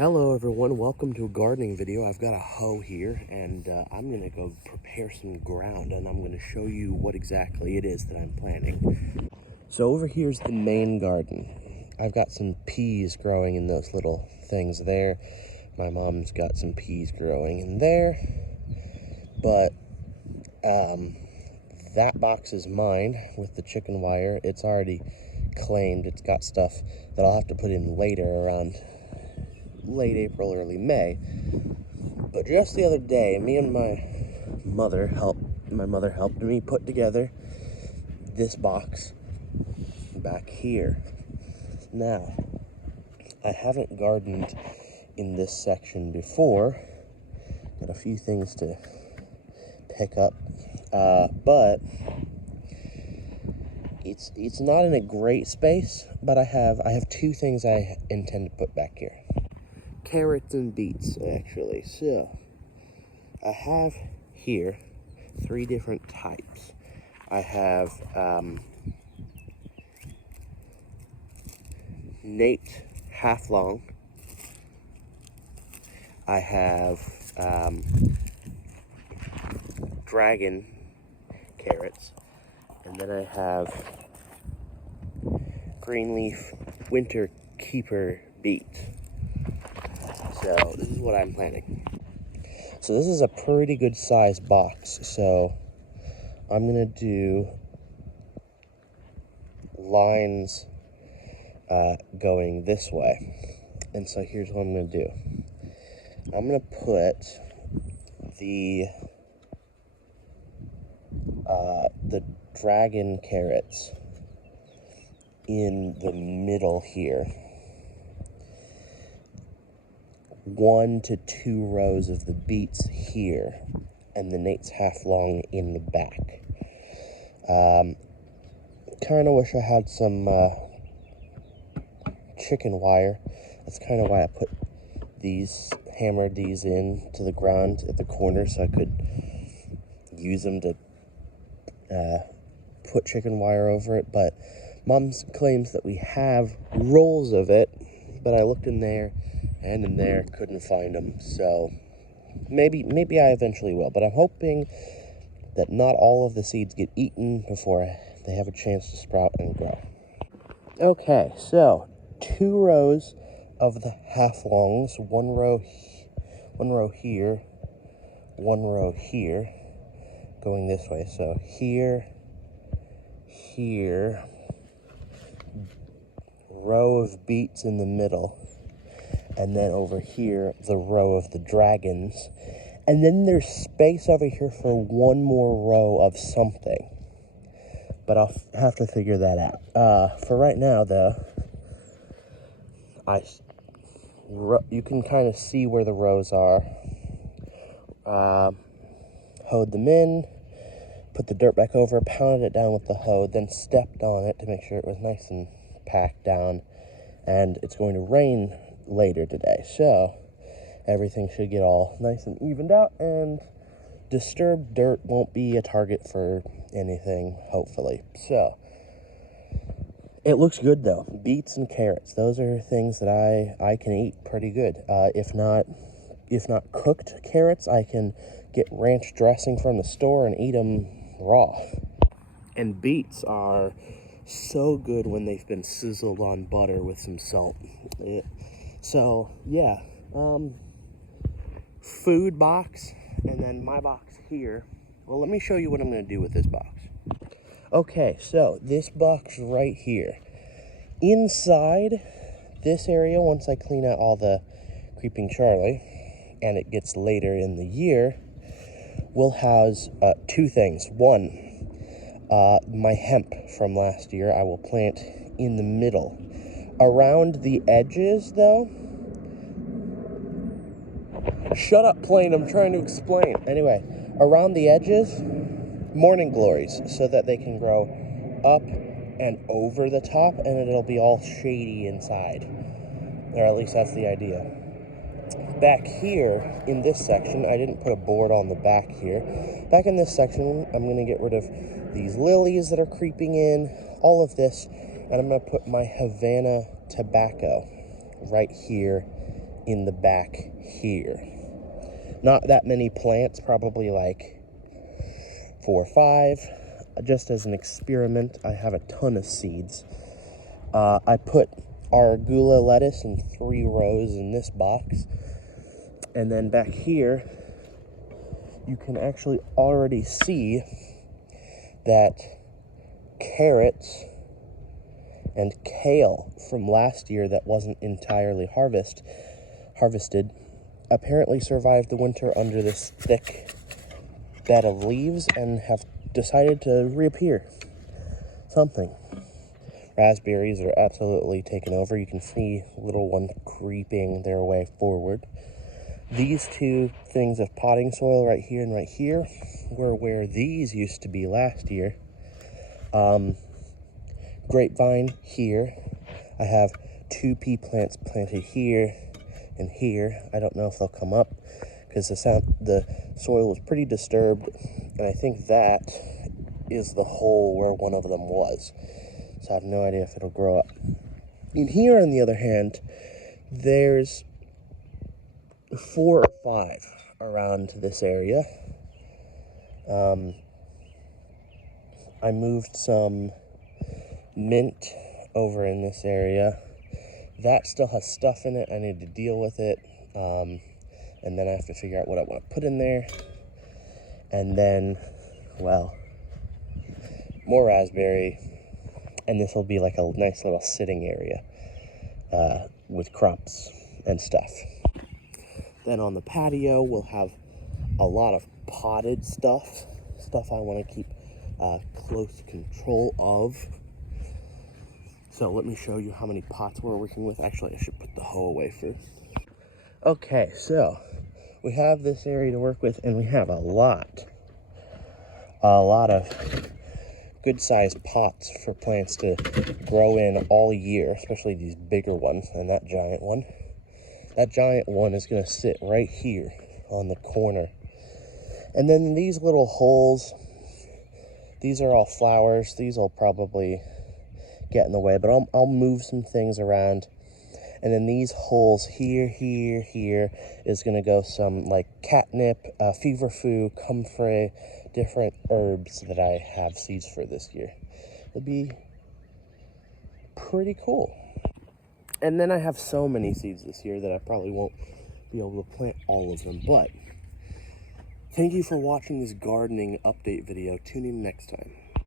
Hello everyone, welcome to a gardening video. I've got a hoe here and I'm gonna go prepare some ground and I'm gonna show you what exactly it is that I'm planting. So over here's the main garden. I've got some peas growing in those little things there. My mom's got some peas growing in there, but that box is mine with the chicken wire. It's already claimed. It's got stuff that I'll have to put in later around late April, early May. But just the other day, me and my mother helped me put together this box back here. Now, I haven't gardened in this section before. Got a few things to pick up, but it's not in a great space. But I have two things I intend to put back here. Carrots and beets, actually. So I have here 3 different types. I have Nate half long. I have dragon carrots, and then I have green leaf winter keeper beets. So this is what I'm planting. So this is a pretty good size box. So I'm gonna do lines going this way. And so here's what I'm gonna do. I'm gonna put the dragon carrots in the middle here. 1 to 2 rows of the beets here, and the Nate's half long in the back. Kind of wish I had some chicken wire. That's kind of why I hammered these in to the ground at the corner, so I could use them to put chicken wire over it. But Mom claims that we have rolls of it, but I looked in there and in there, couldn't find them. So maybe I eventually will, but I'm hoping that not all of the seeds get eaten before they have a chance to sprout and grow. Okay, so 2 rows of the half longs, one row here, 1 row here, going this way. So here, row of beets in the middle, and then over here, the row of the dragons. And then there's space over here for 1 more row of something. But I'll have to figure that out. For right now, though, you can kind of see where the rows are. Hoed them in, put the dirt back over, pounded it down with the hoe, then stepped on it to make sure it was nice and packed down. And it's going to rain later today, so everything should get all nice and evened out, and disturbed dirt won't be a target for anything, hopefully. So it looks good though. Beets and carrots, those are things that I can eat pretty good. If not cooked carrots, I can get ranch dressing from the store and eat them raw. And beets are so good when they've been sizzled on butter with some salt. So yeah, food box, and then my box here. Well, let me show you what I'm going to do with this box. Okay, so this box right here, inside this area, once I clean out all the creeping Charlie and it gets later in the year, we'll house 2 things. 1, my hemp from last year I will plant in the middle. Around the edges, though, shut up, plane, I'm trying to explain. Anyway, around the edges, morning glories, so that they can grow up and over the top, and it'll be all shady inside. Or at least that's the idea. Back here, in this section, I didn't put a board on the back here. Back in this section, I'm going to get rid of these lilies that are creeping in, all of this, and I'm going to put my Havana tobacco right here in the back here. Not that many plants, probably like 4 or 5. Just as an experiment, I have a ton of seeds. I put arugula lettuce in 3 rows in this box. And then back here, you can actually already see that carrots and kale from last year that wasn't entirely harvested apparently survived the winter under this thick bed of leaves and have decided to reappear. Something. Raspberries are absolutely taken over. You can see little ones creeping their way forward. These 2 things of potting soil right here and right here were where these used to be last year. Grapevine here. I have 2 pea plants planted here and here. I don't know if they'll come up because the soil was pretty disturbed, and I think that is the hole where one of them was. So I have no idea if it'll grow up. In here, on the other hand, there's 4 or 5 around this area. I moved some mint over in this area. That still has stuff in it. I need to deal with it. And then I have to figure out what I want to put in there. And then, well, more raspberry. And this will be like a nice little sitting area with crops and stuff. Then on the patio, we'll have a lot of potted stuff I want to keep close control of. So let me show you how many pots we're working with. Actually, I should put the hoe away first. Okay, so we have this area to work with, and we have a lot of good-sized pots for plants to grow in all year, especially these bigger ones and that giant one. That giant one is going to sit right here on the corner. And then these little holes, these are all flowers. These will probably get in the way, but I'll move some things around. And then these holes here is going to go some like catnip, feverfew, comfrey, different herbs that I have seeds for this year. It'll be pretty cool. And then I have so many seeds this year that I probably won't be able to plant all of them. But thank you for watching this gardening update video. Tune in next time.